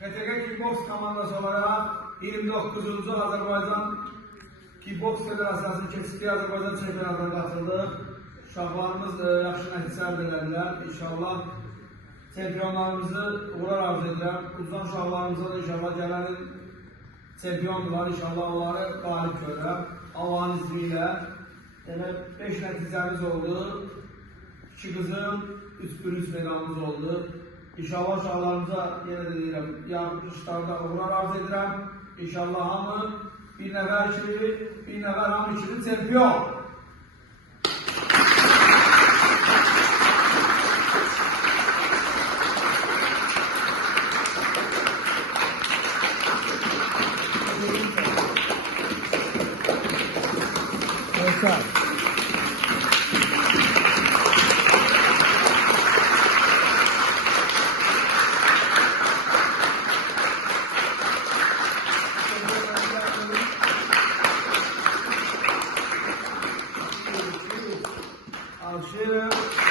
KTK Kickbox komandası olarak 29. Azərbaycan Kickbox Federasiyasının keçidli Azərbaycan çempionatına qatıldık. Uşaqlarımız yaxşı nəticə əldə edilər. İnşallah çempionlarımızı uğurlar arzu edirəm. Uzun uşaqlarımıza da inşallah gələnin çempionlar inşallah onları qalib görürəm. Allah'ın izniyle 5 nəticəmiz oldu. 2 qızıl, 3 bürünc medalımız oldu. İnşallah uşaqlarımıza yenə də deyirəm, yarışlarda uğurlar arzu edirəm. İnşallah hamı bir nəfər kimi, bir nəfər hamı kimi çempion. Arkadaşlar. Alışırım.